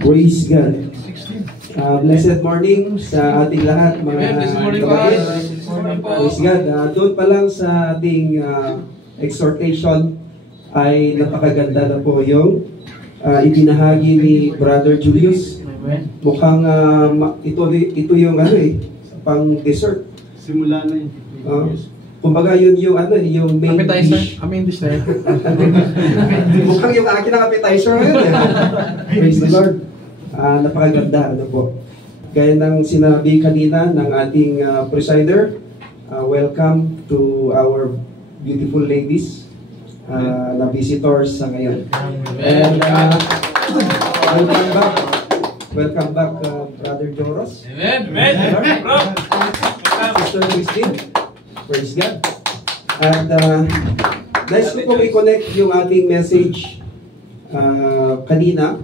Praise God. Blessed morning sa ating lahat, mga kapatid. Praise God. Doon pa lang sa ating exhortation ay napakaganda na po yung ibinahagi ni Brother Julius. Mukhang ito yung pang dessert. Simula na yun. Kumbaga yun yung yung main dish. Main dish na yun. Mukhang yung akin ang appetizer ngayon. Praise the Lord. Napakaganda. Po. Gaya ng sinabi kanina ng ating presider, welcome to our beautiful ladies na visitors sa ngayon. And welcome back, Brother Joros. Amen. Sister Christine. Praise God. At nice ko pong i-connect yung ating message kanina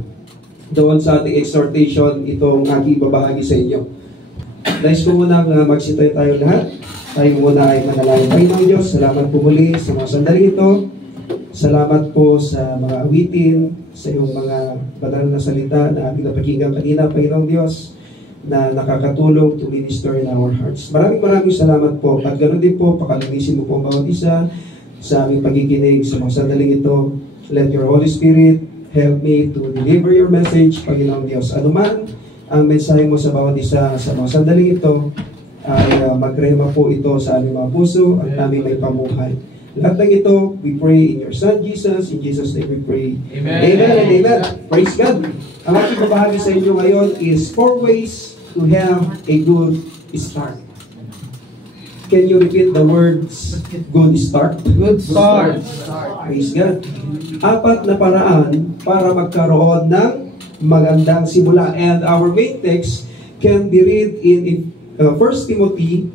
doon sa ating exhortation, itong aking babahagi sa inyo. Nice ko muna magsitayo tayo lahat. Tayo muna ay manalangin. Panginoong Diyos, salamat po muli sa mga sandali ito. Salamat po sa mga awitin, sa iyong mga banal na salita na ating napakinggan kanina, Panginoong Diyos, na nakakatulong to minister in our hearts. Maraming salamat po. At ganoon din po, pakalinisin mo po ang bawat isa sa aming pagiginig sa mga sandaling ito. Let your Holy Spirit help me to deliver your message, Panginoong Diyos. Anuman ang mensahe mo sa bawat isa sa mga sandaling ito, ay magrema po ito sa aming mga puso at aming may pamuhay. Lahat ng ito, we pray in your Son, Jesus. In Jesus' name we pray. Amen. Amen and amen. Praise God. Ang aking babahagi sa inyo ngayon is 4 ways to have a good start. Can you repeat the words, good start? Good start. Praise God. 4 na paraan para magkaroon ng magandang simula. And our main text can be read in 1 Timothy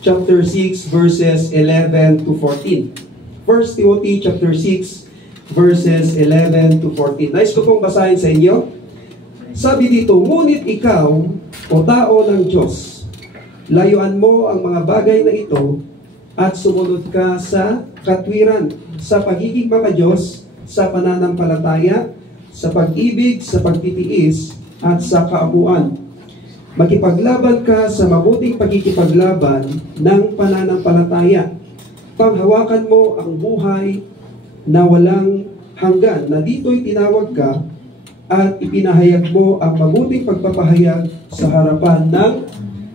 chapter 6 verses 11 to 14. 1 Timothy chapter 6 verses 11 to 14. Nice ko pong basahin sa inyo. Sabi dito, ngunit ikaw, o tao ng Diyos, layuan mo ang mga bagay na ito at sumunod ka sa katwiran, sa pagiging maka-Diyos, sa pananampalataya, sa pag-ibig, sa pagtitiis, at sa kaabuan. Makipaglaban ka sa mabuting pagkikipaglaban ng pananampalataya. Panghawakan mo ang buhay na walang hanggan, na dito'y tinawag ka, at ipinahayag mo ang mabuting pagpapahayag sa harapan ng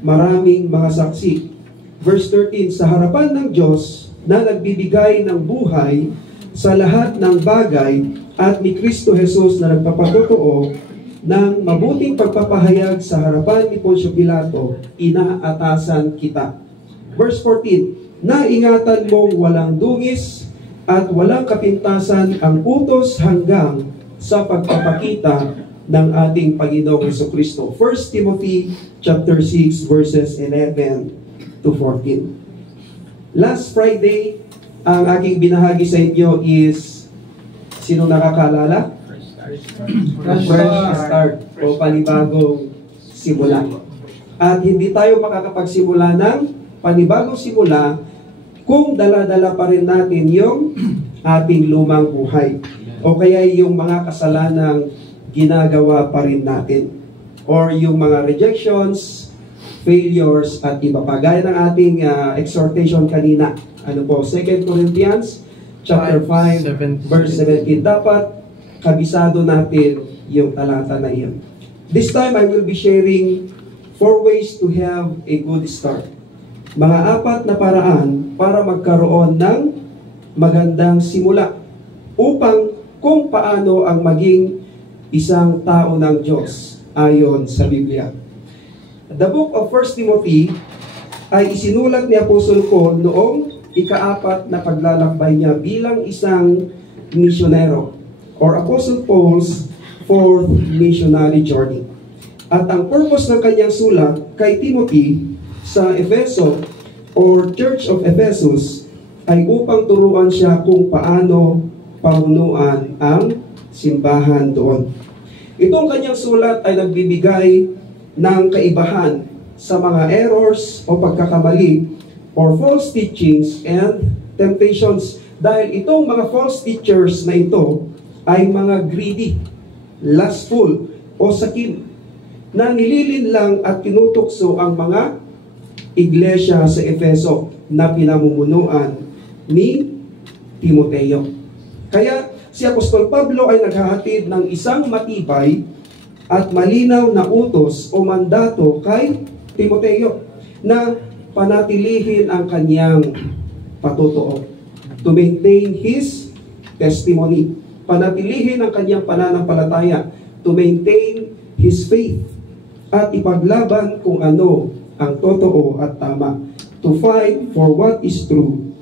maraming mga saksi. Verse 13, sa harapan ng Diyos na nagbibigay ng buhay sa lahat ng bagay at ni Kristo Jesus na nagpapatotoo ng mabuting pagpapahayag sa harapan ni Poncio Pilato, inaatasan kita. Verse 14, naingatan mong walang dungis at walang kapintasan ang utos hanggang sa pagpapakita ng ating Panginoong Jesucristo. 1 Timothy chapter 6 verses 11 to 14. Last Friday, ang aking binahagi sa inyo is, sino nakakaalala? Fresh start o panibagong simula. At hindi tayo makakapagsimula ng panibagong simula kung dala-dala pa rin natin yung ating lumang buhay. O kaya yung mga kasalanang ginagawa pa rin natin. Or yung mga rejections, failures, at iba pa. Gaya ng ating exhortation kanina. Ano po? 2 Corinthians chapter 5 verse 17. Dapat kabisado natin yung talata na iyon. This time, I will be sharing 4 ways to have a good start. Mga 4 na paraan para magkaroon ng magandang simula upang kung paano ang maging isang tao ng Diyos ayon sa Biblia. The book of 1 Timothy ay isinulat ni Apostol Paul noong ika-4 na paglalakbay niya bilang isang misyonero or Apostle Paul's 4th missionary journey. At ang purpose ng kanyang sulat kay Timothy sa Efeso or Church of Ephesus ay upang turuan siya kung paano pamunuan ang simbahan doon. Itong kanyang sulat ay nagbibigay ng kaibahan sa mga errors o pagkakamali or false teachings and temptations dahil itong mga false teachers na ito ay mga greedy lustful o sakim, na nililinlang at tinutukso ang mga iglesia sa Efeso na pinamumunuan ni Timoteo. Kaya si Apostol Pablo ay naghahatid ng isang matibay at malinaw na utos o mandato kay Timoteo na panatilihin ang kanyang patutuo. To maintain his testimony. Panatilihin ang kanyang pananampalataya. To maintain his faith. At ipaglaban kung ano ang totoo at tama. To fight for what is true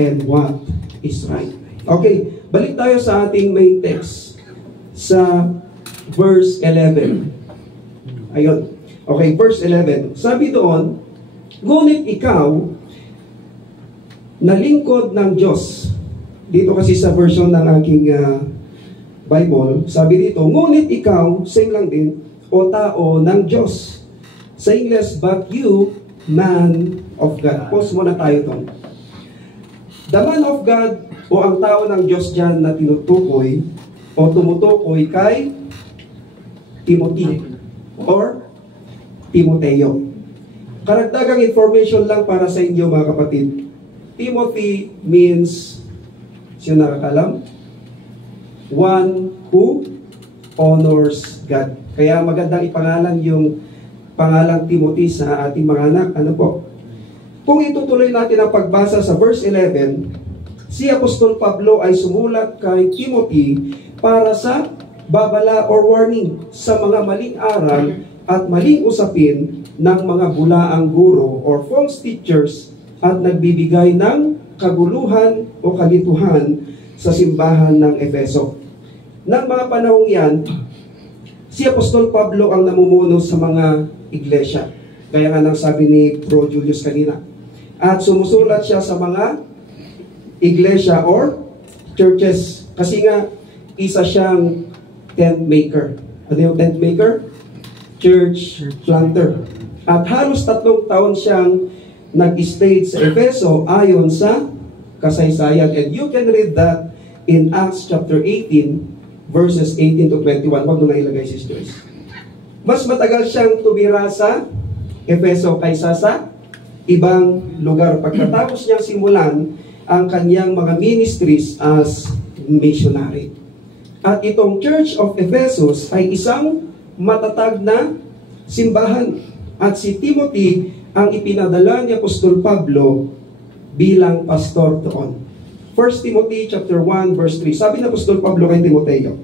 and what is right. Okay, balik tayo sa ating main text. Sa verse 11. Ayun. Okay, verse 11. Sabi doon, ngunit ikaw, na lingkod ng Diyos. Dito kasi sa version ng aking Bible, sabi dito, ngunit ikaw, same lang din, o tao ng Diyos. Sa English, but you, man of God. Pause muna tayo doon. The man of God, o ang tao ng Diyos dyan na tinutukoy, o tumutukoy kay Timothy, or Timoteo. Karagdagang information lang para sa inyo mga kapatid. Timothy means, sino nakakalam? One who honors God. Kaya magandang ipangalan yung pangalang Timothy sa ating mga anak. Ano po? Kung itutuloy natin ang pagbasa sa verse 11, si Apostol Pablo ay sumulat kay Timothy para sa babala or warning sa mga maling aral at maling usapin ng mga bulaang guro or false teachers at nagbibigay ng kaguluhan o kalituhan sa simbahan ng Efeso. Nang mga panahong yan, si Apostol Pablo ang namumuno sa mga iglesia. Kaya nga nang sabi ni Bro Julius kanina. At sumusulat siya sa mga iglesia or churches. Kasi nga, isa siyang tent maker. Ano yung tent maker? Church planter. At halos 3 taon siyang nag-stage sa Efeso ayon sa kasaysayan. And you can read that in Acts chapter 18, verses 18 to 21. Huwag mo na ilagay, sisters. Mas matagal siyang tumira sa Efeso kaysa sa ibang lugar. Pagkatapos niyang simulan ang kanyang mga ministries as missionary. At itong Church of Ephesus ay isang matatag na simbahan. At si Timothy ang ipinadala ni Apostol Pablo bilang pastor doon. 1 Timothy chapter 1 verse 3. Sabi ng Apostol Pablo kay Timoteo,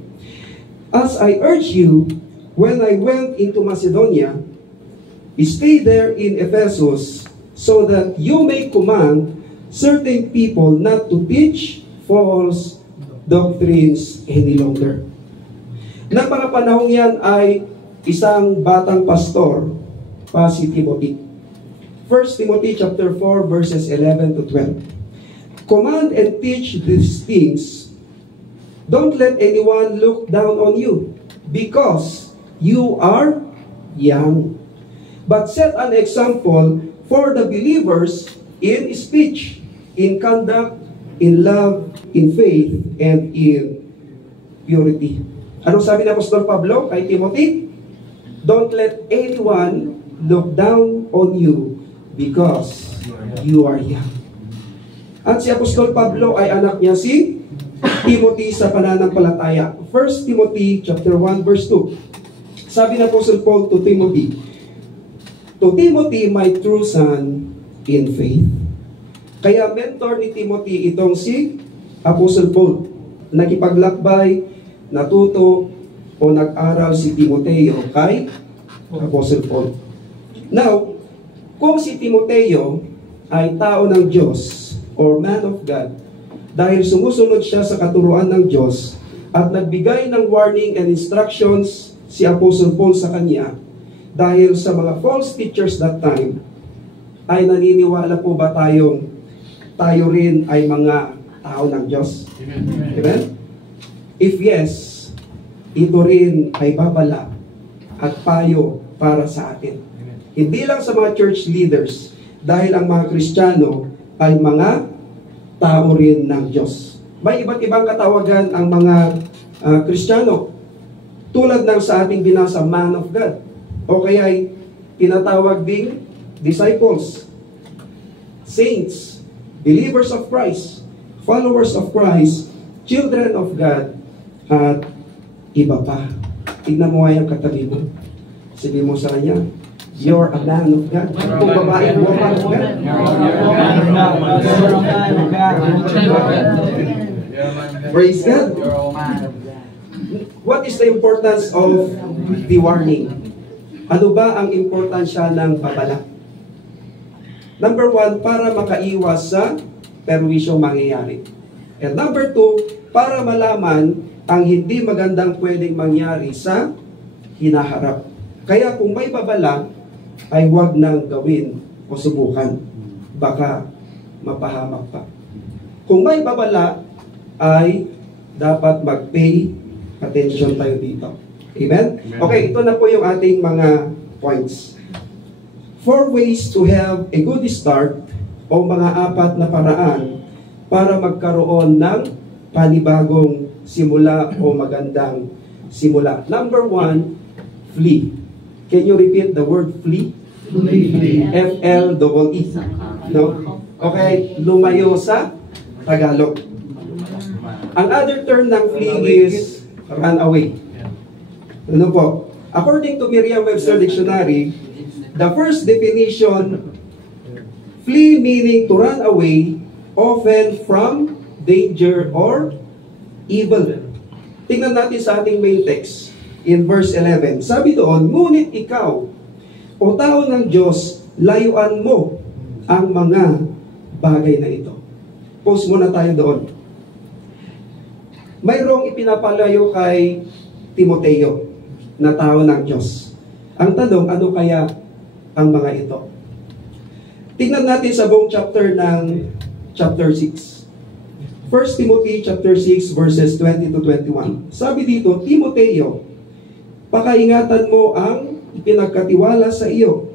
as I urge you, when I went into Macedonia, stay there in Ephesus, so that you may command certain people not to teach false doctrines any longer. Nang mga panahong yan ay isang batang pastor pa si Timothy. 1 Timothy chapter 4 verses 11 to 12. Command and teach these things. Don't let anyone look down on you, because you are young. But set an example for the believers in speech, in conduct, in love, in faith, and in purity. Anong sabi ni Apostol Pablo kay Timothy? Don't let anyone look down on you because you are young. At si Apostol Pablo ay anak niya si Timothy sa pananampalataya. 1 Timothy chapter 1 verse 2. Sabi ng Apostle Paul to Timothy, to Timothy, my true son in faith. Kaya mentor ni Timothy itong si Apostle Paul. Nakipaglakbay, natuto, o nag-aral si Timoteo kay Apostle Paul. Now, kung si Timoteo ay tao ng Diyos or man of God, dahil sumusunod siya sa katuruan ng Diyos at nagbigay ng warning and instructions si Apostle Paul sa kanya, dahil sa mga false teachers that time, ay naniniwala po ba tayo rin ay mga tao ng Diyos? Amen? Amen? If yes, ito rin ay babala at payo para sa atin. Hindi lang sa mga church leaders, dahil ang mga Kristiyano ay mga tao rin ng Diyos. May iba't ibang katawagan ang mga Kristiyano. Tulad ng sa ating binasa, man of God. O kaya ay tinatawag ding disciples, saints, believers of Christ, followers of Christ, children of God, at iba pa. Tignan mo nga yung katabi mo. Sabi mo sa kanya, you're a man of God. Kung babae, woman of God. Praise God. What is the importance of the warning? Ano ba ang importansya ng babala? Number 1, para makaiwas sa perwisyong mangyayari. And number 2, para malaman ang hindi magandang pwedeng mangyari sa hinaharap. Kaya kung may babala, ay huwag nang gawin o subukan. Baka mapahamak pa. Kung may babala, ay dapat mag-pay attention tayo dito. Amen? Okay, ito na po yung ating mga points. 4 ways to have a good start o mga 4 na paraan para magkaroon ng panibagong simula o magandang simula. Number 1, flee. Can you repeat the word flee? Flee. F-L-E-E. No? Okay, lumayo sa Tagalog. Ang other term ng flee is run away. Ano po? According to Merriam-Webster Dictionary, the first definition, flee meaning to run away, often from danger or evil. Tingnan natin sa ating main text in verse 11. Sabi doon, ngunit ikaw, o tao ng Diyos, layuan mo ang mga bagay na ito. Pause muna tayo doon. Mayroong ipinapalayo kay Timoteo na tao ng Diyos. Ang tanong, ano kaya ang mga ito? Tingnan natin sa buong chapter ng chapter 6. 1 Timothy chapter 6 verses 20 to 21. Sabi dito, Timoteo, pakaingatan mo ang ipinagkatiwala sa iyo.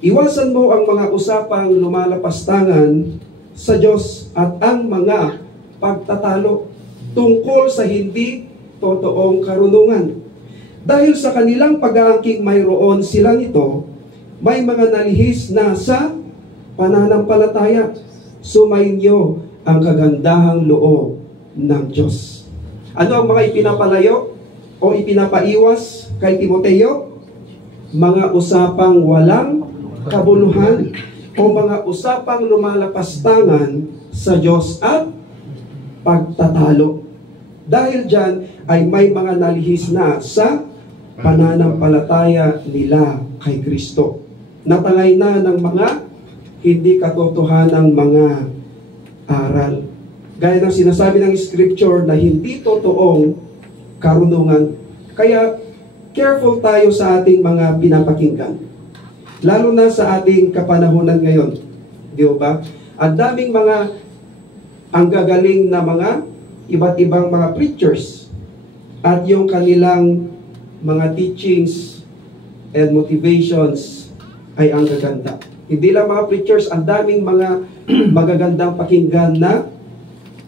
Iwasan mo ang mga usapang lumalapastangan sa Diyos at ang mga pagtatalo tungkol sa hindi totoong karunungan. Dahil sa kanilang pag-aangking mayroon sila nito, may mga nalihis na sa pananampalataya. Sumainyo ang kagandahang loob ng Diyos. Ano ang mga ipinapalayo o ipinapaiwas kay Timoteo? Mga usapang walang kabuluhan o mga usapang lumalapastangan sa Diyos at pagtatalo. Dahil dyan ay may mga nalihis na sa pananampalataya nila kay Kristo. Natangay na ng mga hindi katotohanang mga aral. Gaya ng sinasabi ng Scripture na hindi totoong karunungan. Kaya careful tayo sa ating mga pinapakinggan. Lalo na sa ating kapanahunan ngayon. Di ba? Ang daming mga ang gagaling na mga iba't ibang mga preachers at yung kanilang mga teachings and motivations ay ang gaganda. Hindi lang mga preachers, ang daming mga magagandang pakinggan na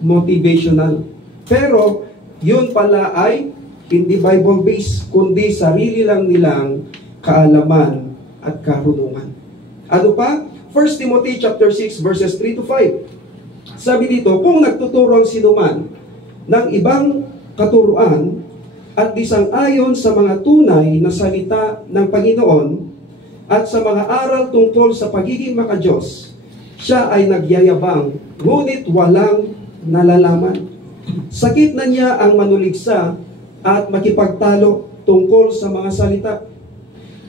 motivational. Pero yun pala ay hindi Bible-based, kundi sarili lang nilang kaalaman at karunungan. Ano pa? 1 Timothy chapter 6 verses 3 to 5. Sabi dito, kung nagtuturo ang sinuman ng ibang katuruan at disang-ayon sa mga tunay na salita ng Panginoon at sa mga aral tungkol sa pagiging makadiyos, siya ay nagyayabang, ngunit walang nalalaman. Sakit na niya ang manuligsa at makipagtalo tungkol sa mga salita.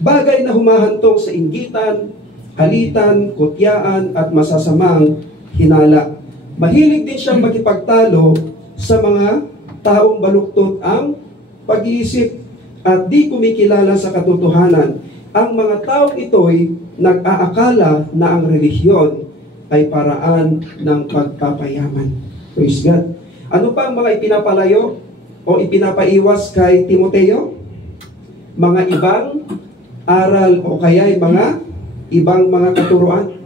Bagay na humahantong sa inggitan, alitan, kutyaan at masasamang hinala. Mahilig din siyang makipagtalo sa mga taong baluktot ang pag-iisip at di kumikilala sa katotohanan. Ang mga taong ito'y nag-aakala na ang relihiyon ay paraan ng pagpapayaman. Praise God. Ano pa ang mga ipinapalayo o ipinapaiwas kay Timoteo? Mga ibang aral o kaya mga ibang mga katuruan.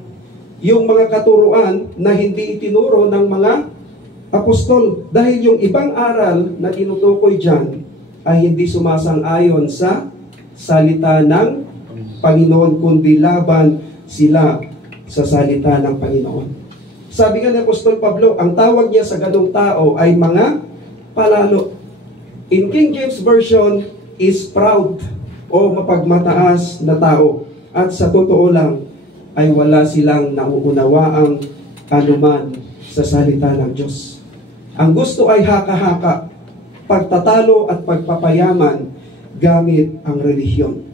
Yung mga katuruan na hindi itinuro ng mga apostol. Dahil yung ibang aral na tinutukoy dyan ay hindi sumasang-ayon sa salita ng Panginoon, kundi laban sila sa salita ng Panginoon. Sabi nga ni Apostol Pablo, ang tawag niya sa ganong tao ay mga palalo. In King James Version is proud o mapagmataas na tao. At sa totoo lang ay wala silang nauunawaang anuman sa salita ng Diyos. Ang gusto ay haka-haka, pagtatalo at pagpapayaman gamit ang relihiyon.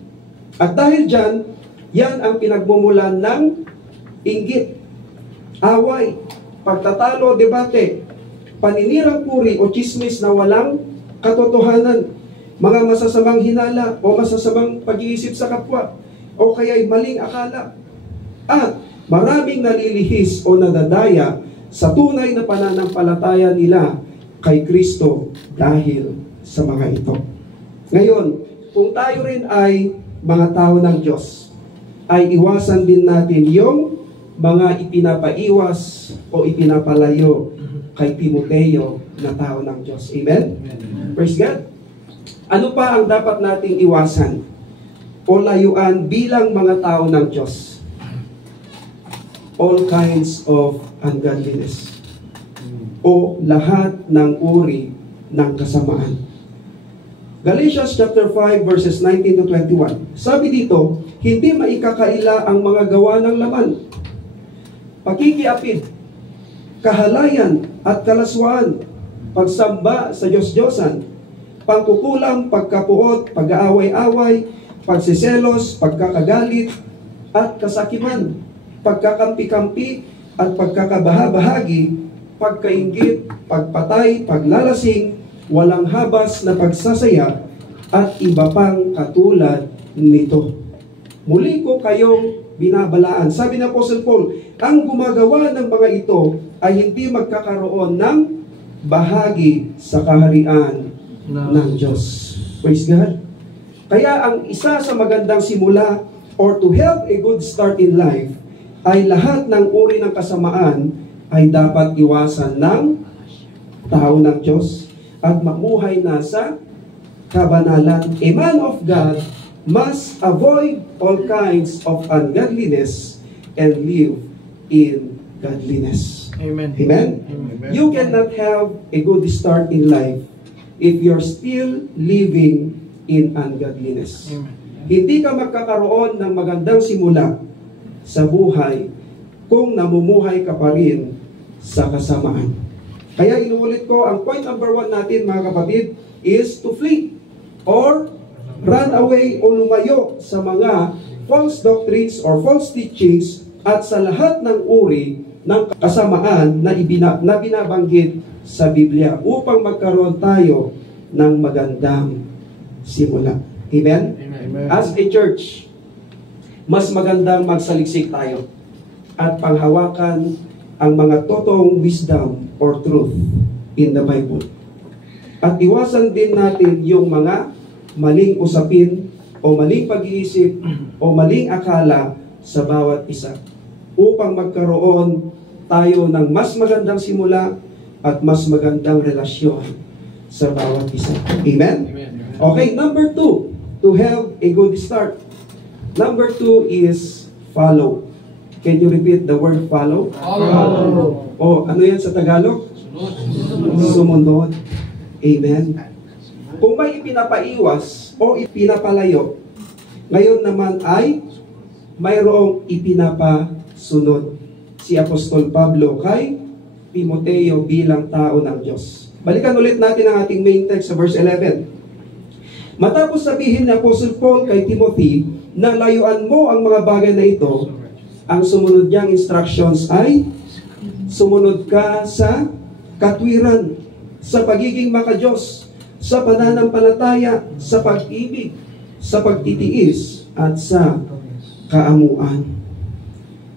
At dahil dyan, yan ang pinagmumulan ng inggit, away, pagtatalo, debate, paninirang puri o chismis na walang katotohanan, mga masasamang hinala o masasamang pag-iisip sa kapwa, o kaya'y maling akala. At maraming nalilihis o nadadaya sa tunay na pananampalataya nila kay Kristo dahil sa mga ito. Ngayon, kung tayo rin ay mga tao ng Diyos, ay iwasan din natin yung mga ipinapaiwas o ipinapalayo kay Timoteo na tao ng Diyos. Amen? Praise God. Ano pa ang dapat nating iwasan o layuan bilang mga tao ng Diyos? All kinds of ungodliness o lahat ng uri ng kasamaan. Galatians chapter 5 verses 19 to 21. Sabi dito, hindi maikakaila ang mga gawa ng laman, pakikiapid, kahalayan at kalaswaan, pagsamba sa Diyos-Diyosan, pangkukulam, pagkapuot, pag-aaway-away, pagsiselos, pagkakagalit, at kasakiman, pagkakampi-kampi, at pagkakabaha-bahagi, pagkainggit, pagpatay, paglalasing, walang habas na pagsasaya, at iba pang katulad nito. Muli ko kayong binabalaan. Sabi ng Apostle Paul, ang gumagawa ng mga ito ay hindi magkakaroon ng bahagi sa kaharian ng Diyos. Praise God. Kaya ang isa sa magandang simula or to have a good start in life ay lahat ng uri ng kasamaan ay dapat iwasan ng tao ng Diyos at mamuhay na sa kabanalan. A man of God must avoid all kinds of ungodliness and live in godliness. Amen. Amen? Amen. You cannot have a good start in life if you're still living in ungodliness. Amen. Hindi ka magkakaroon ng magandang simula sa buhay kung namumuhay ka pa rin sa kasamaan. Kaya inuulit ko, ang point number 1 natin mga kapatid is to flee or run away o lumayo sa mga false doctrines or false teachings at sa lahat ng uri ng kasamaan na binabanggit sa Biblia upang magkaroon tayo ng magandang simula. Amen? Amen. As a church, mas magandang magsaliksik tayo at panghawakan ang mga totoong wisdom or truth in the Bible. At iwasan din natin yung mga maling usapin o maling pag-iisip o maling akala sa bawat isa upang magkaroon tayo ng mas magandang simula at mas magandang relasyon sa bawat isa. Amen? Okay, number 2, to have a good start. Number 2 is follow. Can you repeat the word follow? Follow. O, ano yan sa Tagalog? Sumunod. Amen. Kung may ipinapaiwas o ipinapalayo, ngayon naman ay mayroong ipinapasunod si Apostol Pablo kay Timoteo bilang tao ng Diyos. Balikan ulit natin ang ating main text sa verse 11. Matapos sabihin ni Apostle Paul kay Timothy na layuan mo ang mga bagay na ito, ang sumunod niyang instructions ay sumunod ka sa katwiran, sa pagiging makadiyos, sa pananampalataya, sa pag-ibig, sa pagtitiis, at sa kaamuan.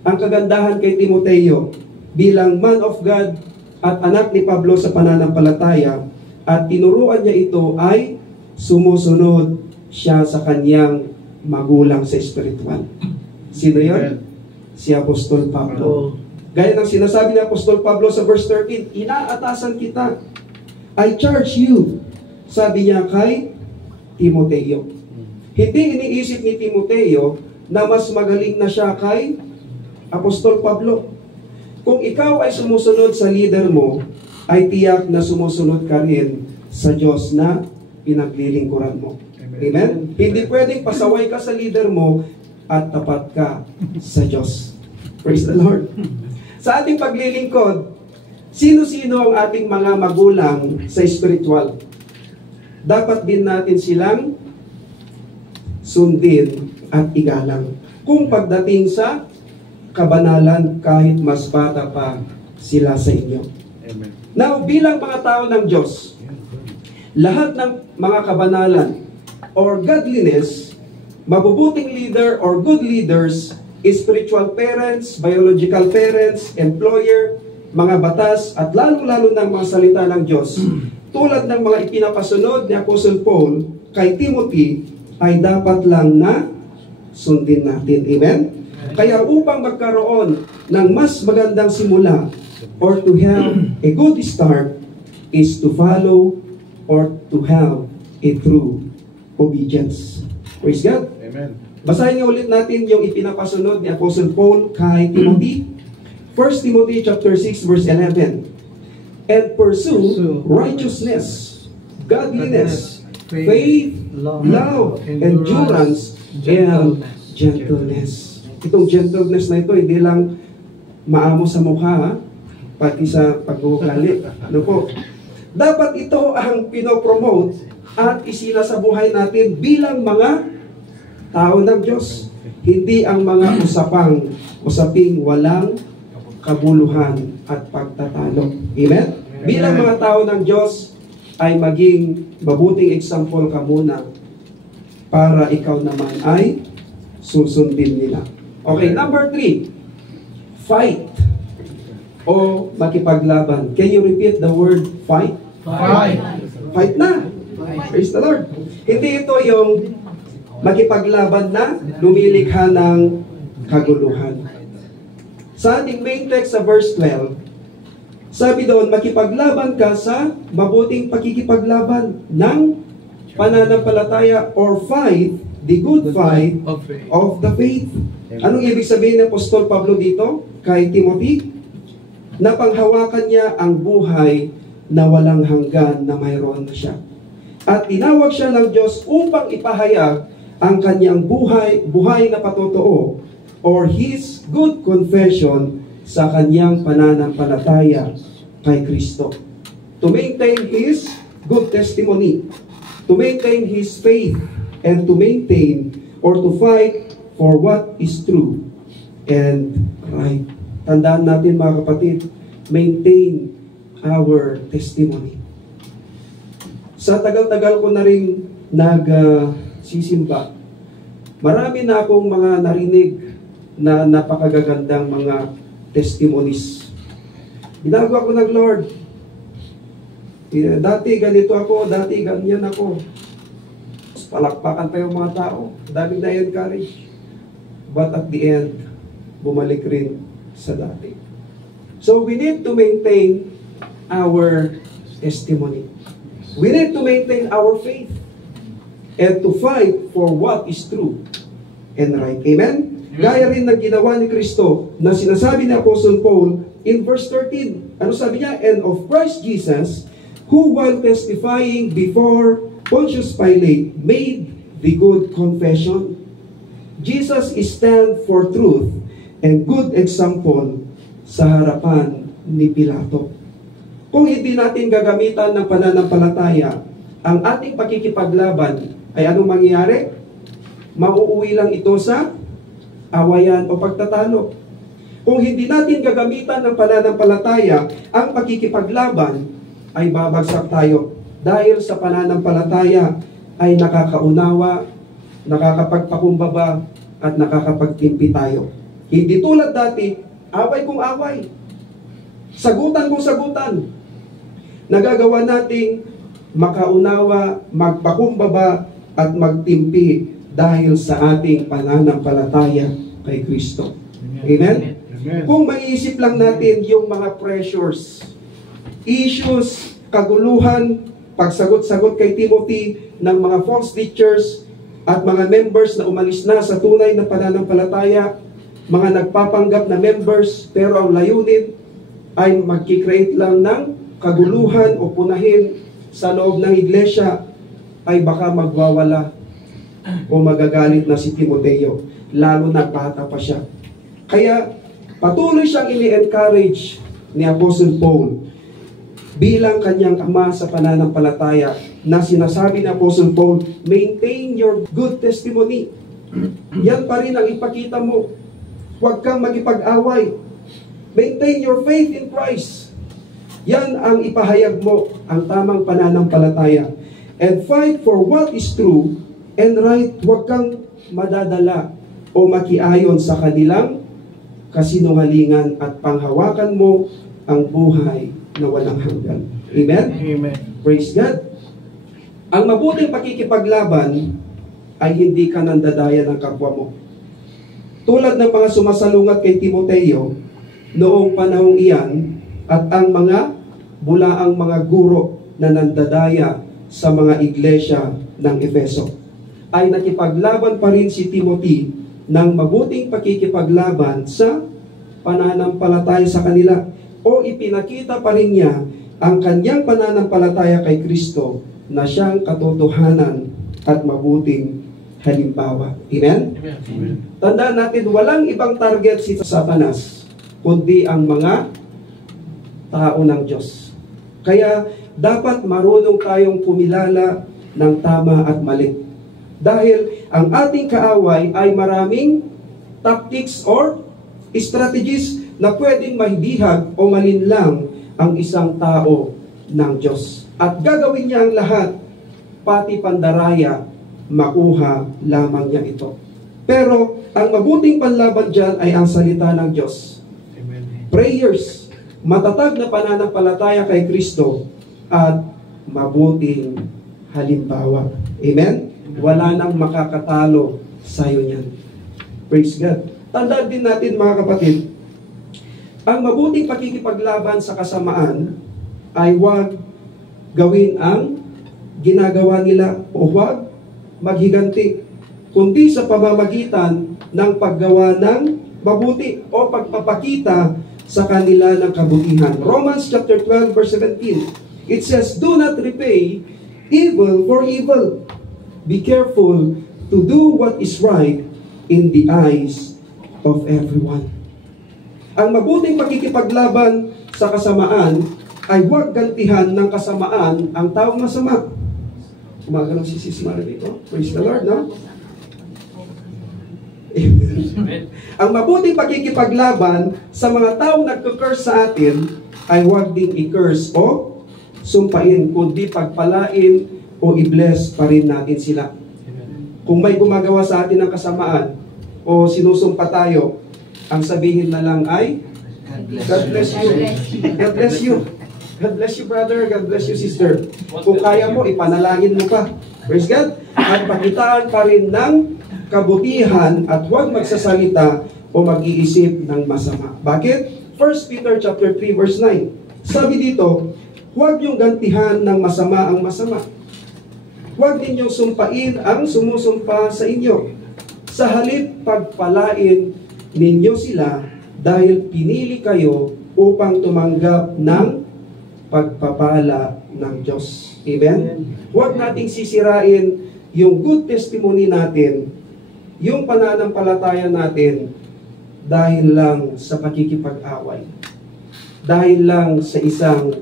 Ang kagandahan kay Timoteo bilang man of God at anak ni Pablo sa pananampalataya at tinuruan niya ito ay sumusunod siya sa kanyang magulang sa espiritual. Sino yun? Si Apostol Pablo. Gaya ng sinasabi ni Apostol Pablo sa verse 13, inaatasan kita, I charge you, sabi niya kay Timoteo. Hindi iniisip ni Timoteo na mas magaling na siya kay Apostol Pablo. Kung ikaw ay sumusunod sa leader mo, ay tiyak na sumusunod ka rin sa Diyos na pinaglilingkuran mo. Amen? Hindi pwedeng pasaway ka sa leader mo at tapat ka sa Diyos. Praise the Lord. Sa ating paglilingkod, sino-sino ang ating mga magulang sa spiritual? Dapat din natin silang sundin at igalang. Kung pagdating sa kabanalan, kahit mas bata pa sila sa inyo. Amen. Now, bilang mga tao ng Diyos, lahat ng mga kabanalan or godliness, mabubuting leader or good leaders, spiritual parents, biological parents, employer, mga batas, at lalong-lalo ng mga salita ng Diyos, tulad ng mga ipinapasunod ni Apostle Paul kay Timothy, ay dapat lang na sundin natin. Amen? Kaya upang magkaroon ng mas magandang simula or to have a good start is to follow or to have a true obedience. Praise God. Amen. Basahin niyo ulit natin yung ipinapasunod ni Apostle Paul kay Timothy. 1 Timothy chapter 6 verse 11. And pursue righteousness, godliness, faith, love, endurance, and gentleness. Itong gentleness na ito, hindi lang maamo sa mukha, pati sa pag-uugali. Ano po? Dapat ito ang pinopromote at isila sa buhay natin bilang mga tao ng Diyos. Hindi ang mga usaping walang kabuluhan at pagtatalo. Amen? Bilang mga tao ng Diyos, ay maging mabuting example ka muna para ikaw naman ay susundin nila. Okay, number 3. Fight o makipaglaban. Can you repeat the word fight? Fight. Fight na. Praise the Lord. Hindi ito yung makipaglaban na lumilikha ng kaguluhan. Sa ating main text sa verse 12, sabi doon, makipaglaban ka sa mabuting pakikipaglaban ng pananampalataya or fight the good fight of the faith. Anong ibig sabihin ng Apostol Pablo dito kay Timothy? Na panghawakan niya ang buhay na walang hanggan na mayroon na siya. At tinawag siya ng Diyos upang ipahayag ang kanyang buhay na patotoo or his good confession sa kanyang pananampalataya kay Kristo. To maintain his good testimony, to maintain his faith, and to maintain or to fight for what is true and right. Tandaan natin mga kapatid, maintain our testimony. Sa tagal-tagal ko na rin nagsisimba, marami na akong mga narinig na napakagagandang mga testimonies. Ginagawa ko ng Lord. Dati ganito ako, dati ganyan ako. Palakpakan pa yung mga tao. Daming na-encourage. But at the end, bumalik rin sa dati. So we need to maintain our testimony. We need to maintain our faith and to fight for what is true and right. Amen? Gaya rin ng ginawa ni Kristo na sinasabi ni Apostle Paul in verse 13. Ano sabi niya? And of Christ Jesus, who while testifying before Pontius Pilate made the good confession. Jesus is stand for truth and good example sa harapan ni Pilato. Kung hindi natin gagamitan ng pananampalataya, ang ating pakikipaglaban ay anong mangyayari? Mauuwi lang ito sa awayan o pagtatalo. Kung hindi natin gagamitan ng pananampalataya, ang pakikipaglaban ay babagsak tayo. Dahil sa pananampalataya ay nakakaunawa, nakakapagpakumbaba, at nakakapagtimpi tayo. Hindi tulad dati, away kung away. Sagutan kung sagutan. Nagagawa nating makaunawa, magpakumbaba, at magtimpi dahil sa ating pananampalataya kay Kristo. Amen? Amen. Kung maiisip lang natin yung mga pressures, issues, kaguluhan, pagsagot-sagot kay Timothy ng mga false teachers at mga members na umalis na sa tunay na pananampalataya, mga nagpapanggap na members pero ang layunin ay magkikreate lang ng kaguluhan o punahin sa loob ng iglesia, ay baka magwawala o magagalit na si Timoteo, lalo na bata pa siya. Kaya patuloy siyang ini-encourage ni Apostle Paul bilang kanyang ama sa pananampalataya, na sinasabi ni Apostle Paul, maintain your good testimony. Yan pa rin ang ipakita mo. Huwag kang magipag-away. Maintain your faith in Christ. Yan ang ipahayag mo, ang tamang pananampalataya. And fight for what is true and right. Huwag kang madadala o makiayon sa kanilang kasinungalingan at panghawakan mo ang buhay na walang hanggan. Amen? Amen. Praise God. Ang mabuting pakikipaglaban ay hindi ka nandadaya ng kapwa mo. Tulad ng mga sumasalungat kay Timoteo noong panahong iyan, at ang mga bulaang mga guro na nandadaya sa mga iglesia ng Efeso, ay nakipaglaban pa rin si Timothy ng mabuting pakikipaglaban sa pananampalataya sa kanila, o ipinakita pa rin niya ang kanyang pananampalataya kay Kristo na siyang katotohanan at mabuting halimbawa. Amen? Amen. Tandaan natin, walang ibang target si Satanas kundi ang mga tao ng Diyos. Kaya dapat marunong tayong pumilala ng tama at mali. Dahil ang ating kaaway ay maraming tactics or strategies na pwedeng mahibihag o malinlang ang isang tao ng Diyos. At gagawin niya ang lahat, pati pandaraya, makuha lamang niya ito. Pero ang mabuting panlaban dyan ay ang salita ng Diyos. Amen. Prayers, matatag na pananampalataya kay Kristo, at mabuting halimbawa. Amen? Wala nang makakatalo sa'yo niyan. Praise God. Tandaan din natin, mga kapatid, ang mabuting pakikipaglaban sa kasamaan ay huwag gawin ang ginagawa nila o huwag maghiganti, kundi sa pamamagitan ng paggawa ng mabuti o pagpapakita sa kanila ng kabutihan. Romans chapter 12 verse 17, it says, do not repay evil for evil. Be careful to do what is right in the eyes of everyone. Ang mabuting pakikipaglaban sa kasamaan ay huwag gantihan ng kasamaan ang taong masama. Gumagalaw si Sis Marley dito. Praise the Lord, no? Amen. Ang mabuting pakikipaglaban sa mga taong nagkukurse sa atin ay huwag ding i-curse o sumpain, kundi pagpalain o i-bless pa rin natin sila. Kung may gumagawa sa atin ng kasamaan o sinusumpa tayo, ang sabihin na lang ay, God bless you. God bless you. God bless you, brother. God bless you, sister. Kung kaya mo, ipanalangin mo pa. Praise God. At pakitaan pa rin ng kabutihan at huwag magsasalita o mag-iisip ng masama. Bakit? 1 Peter chapter 3 verse 9. Sabi dito, huwag niyong gantihan ng masama ang masama. Huwag ninyong sumpain ang sumusumpa sa inyo. Sa halip, pagpalain ninyo sila dahil pinili kayo upang tumanggap ng pagpapala ng Diyos. Amen? Huwag nating sisirain yung good testimony natin, yung pananampalataya natin, dahil lang sa pakikipag-away. Dahil lang sa isang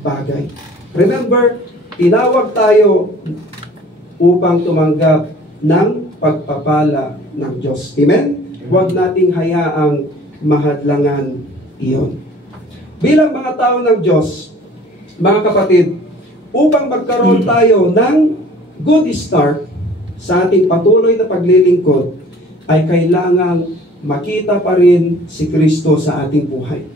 bagay. Remember, tinawag tayo upang tumanggap ng pagpapala ng Diyos. Amen? Huwag nating hayaang mahadlangan iyon. Bilang mga tao ng Diyos, mga kapatid, upang magkaroon tayo ng good start sa ating patuloy na paglilingkod, ay kailangang makita pa rin si Kristo sa ating buhay.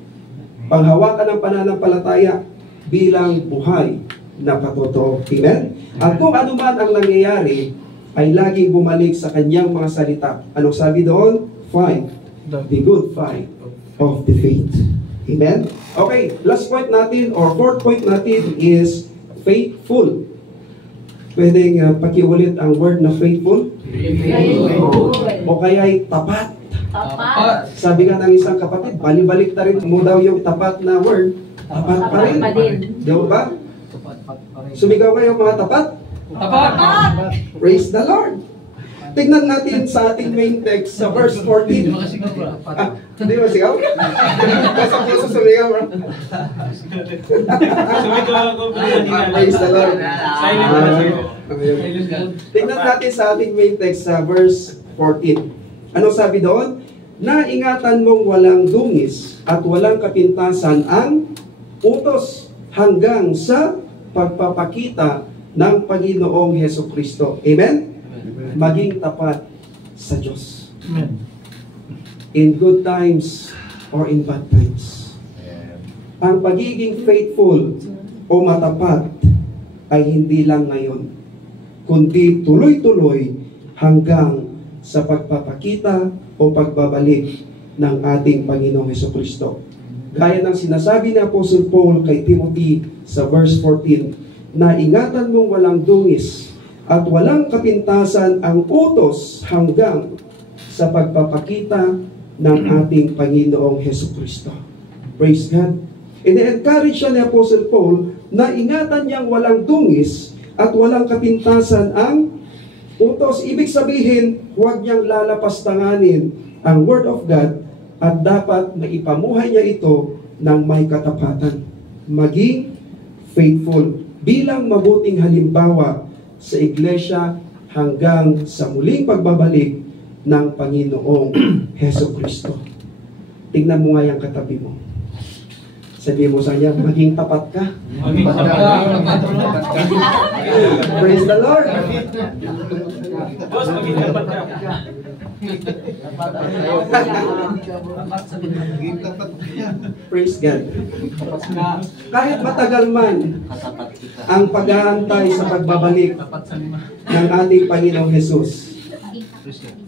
Panghawakan ng pananampalataya bilang buhay na patotoo. Amen? At kung ano man ang nangyayari, ay laging bumalik sa kanyang mga salita. Anong sabi doon? 5. The good fight of the faith. Amen? Okay, last point natin or fourth point natin is faithful. Pwedeng pakiulit ang word na faithful? O kaya'y tapat. Tapat. Sabi nga ng isang kapatid, balik na rin mo daw yung tapat na word. Tapat pa rin. Di ba? Sumigaw kayo mga tapat? Tapat. Praise the Lord. Tignan natin sa ating main text sa verse 14. Hindi mo sigaw? Basta puso sumigaw, bro. Praise the Lord. Tignan natin sa ating main text sa verse 14. Ano sabi doon? Naingatan mong walang dungis at walang kapintasan ang utos hanggang sa pagpapakita ng Panginoong Hesukristo. Amen? Maging tapat sa Diyos. In good times or in bad times. Ang pagiging faithful o matapat ay hindi lang ngayon, kundi tuloy-tuloy hanggang sa pagpapakita o pagbabalik ng ating Panginoong Hesukristo. Gaya ng sinasabi ni Apostle Paul kay Timothy sa verse 14, na ingatan mong walang dungis at walang kapintasan ang utos hanggang sa pagpapakita ng ating Panginoong Hesukristo. Praise God. I-encourage siya ni Apostle Paul na ingatan niyang walang dungis at walang kapintasan ang utos. Ibig sabihin, huwag niyang lalapastanganin ang Word of God at dapat maipamuhay niya ito ng may katapatan. Maging faithful bilang mabuting halimbawa sa iglesia hanggang sa muling pagbabalik ng Panginoong Hesukristo. Tingnan mo nga yung katabi mo. Sabihin mo sa kanya, maging tapat ka. Maging tapat ka. Praise the Lord. Boss, maging tapat ka. Praise God. Kahit matagal man ang pag-aantay sa pagbabalik ng ating Panginoong Jesus,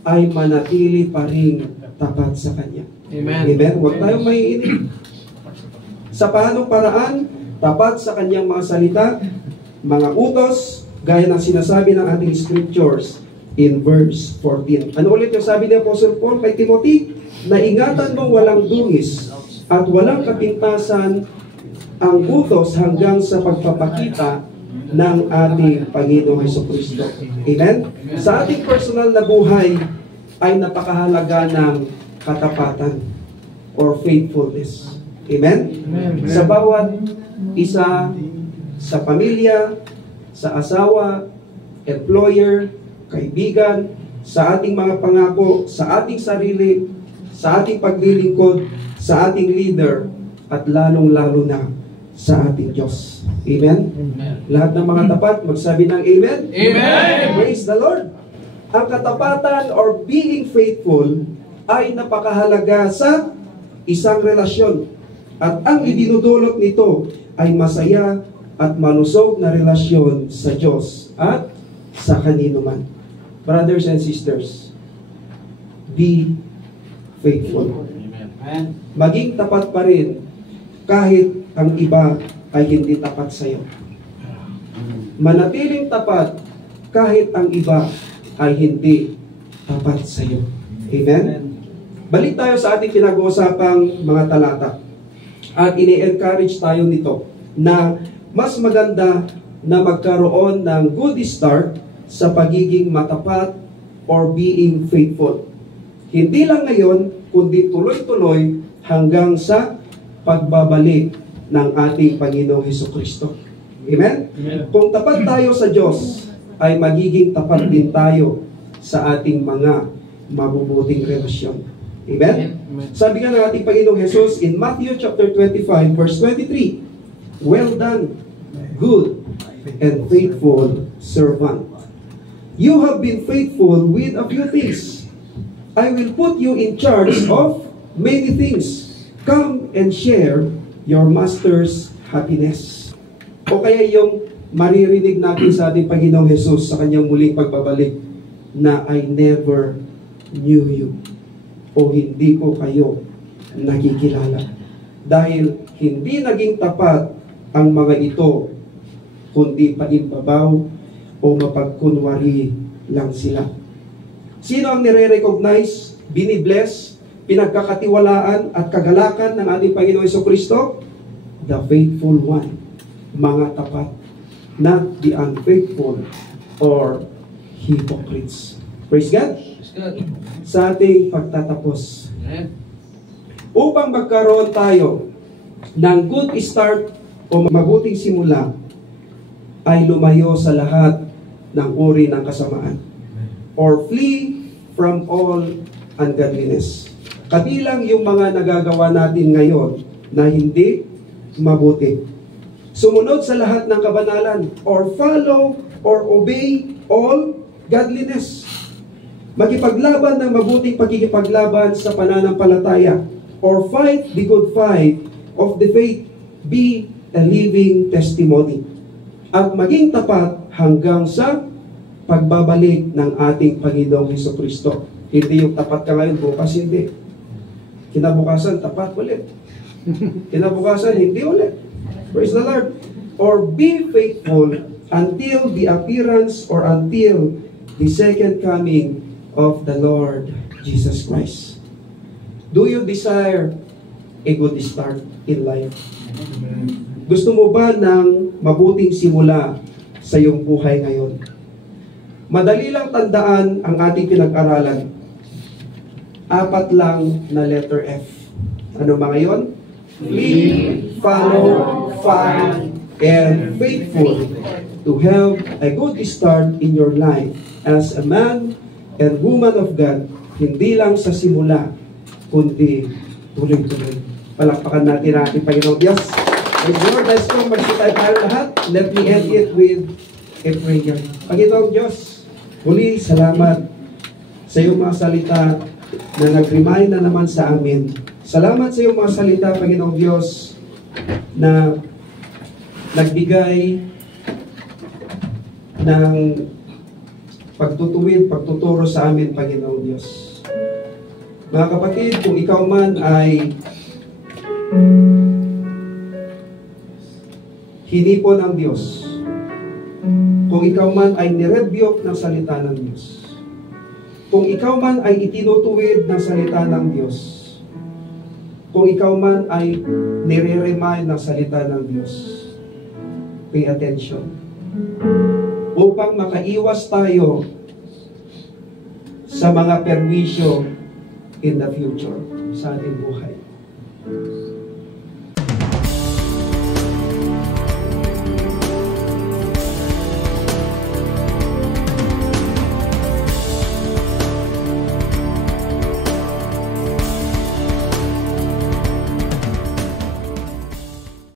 ay manatili pa rin tapat sa Kanya. Amen. Amen? Huwag tayong maiinip. Sa paanong paraan, tapat sa Kanyang mga salita, mga utos, gaya ng sinasabi ng ating scriptures in verse 14. Ano ulit yung sabi ni Apostle Paul kay Timothy? Na ingatan mong walang dungis at walang kapintasan ang utos hanggang sa pagpapakita ng ating Panginoong Hesukristo. Amen? Sa ating personal na buhay ay napakahalaga ng katapatan or faithfulness. Amen? Amen. Sa bawat isa, sa pamilya, sa asawa, employer, kaibigan, sa ating mga pangako, sa ating sarili, sa ating paglilingkod, sa ating leader, at lalong-lalo na sa ating Diyos. Amen? Amen. Lahat ng mga tapat, magsabi ng Amen? Amen! Praise the Lord! Ang katapatan or being faithful ay napakahalaga sa isang relasyon. At ang idinudulot nito ay masaya at malusog na relasyon sa Diyos at sa kanino man. Brothers and sisters, be faithful. Amen. Maging tapat pa rin kahit ang iba ay hindi tapat sa iyo. Manatiling tapat kahit ang iba ay hindi tapat sa iyo. Amen? Balik tayo sa ating pinag-uusapang mga talata. At ini-encourage tayo nito na mas maganda na magkaroon ng good start sa pagiging matapat or being faithful. Hindi lang ngayon, kundi tuloy-tuloy hanggang sa pagbabalik ng ating Panginoong Hesukristo. Amen? Amen. Kung tapat tayo sa Diyos, ay magiging tapat din tayo sa ating mga mabubuting relasyon. Amen? Amen. Sabi nga ng ating Panginoong Jesus in Matthew chapter 25 verse 23, "Well done, good and faithful servant. You have been faithful with a few things. I will put you in charge of many things. Come and share your master's happiness." O kaya yung maririnig natin sa ating Panginoong Jesus sa kanyang muling pagbabalik na I never knew you o hindi ko kayo nakikilala. Dahil hindi naging tapat ang mga ito kundi paimbabaw o mapagkunwari lang sila. Sino ang nire-recognize, binibless, pinagkakatiwalaan at kagalakan ng ating Panginoong Jesucristo? The faithful one, mga tapat, not the unfaithful or hypocrites. Praise God! Sa ating pagtatapos, upang magkaroon tayo ng good start o mabuting simula, ay lumayo sa lahat ng uri ng kasamaan or flee from all ungodliness. Kabilang yung mga nagagawa natin ngayon na hindi mabuti. Sumunod sa lahat ng kabanalan or follow or obey all godliness. Makipaglaban ng mabuting pagkikipaglaban sa pananampalataya or fight the good fight of the faith. Be a living testimony. At maging tapat hanggang sa pagbabalik ng ating Panginoong Jesucristo. Hindi yung tapat ka ngayon, bukas hindi. Kinabukasan, tapat ulit. Kinabukasan, hindi ulit. Praise the Lord. Or be faithful until the appearance or until the second coming of the Lord Jesus Christ. Do you desire a good start in life? Gusto mo ba ng mabuting simula sa iyong buhay ngayon? Madali lang tandaan ang ating pinag-aralan. 4 lang na letter F. Ano mga yon? Flee, follow, find, and faithful to have a good start in your life as a man and woman of God, hindi lang sa simula, kundi tuloy-tuloy. Palakpakan natin ang ating Panginoong Diyos. Praise the Lord. Let's go. Magsitay tayo lahat. Let me end it with a prayer. Panginoong Diyos, muli salamat sa iyong mga salita na nag-remind na naman sa amin. Salamat sa iyong mga salita, Panginoong Diyos, na nagbigay ng pagtutuwid, pagtuturo sa amin, Panginoong Diyos. Mga kapatid, kung ikaw man ay hinipon ng Diyos, kung ikaw man ay nirebuke ng salita ng Diyos, kung ikaw man ay itinutuwid ng salita ng Diyos, kung ikaw man ay nire-remind ng salita ng Diyos, pay attention. Upang makaiwas tayo sa mga perwisyo in the future sa ating buhay.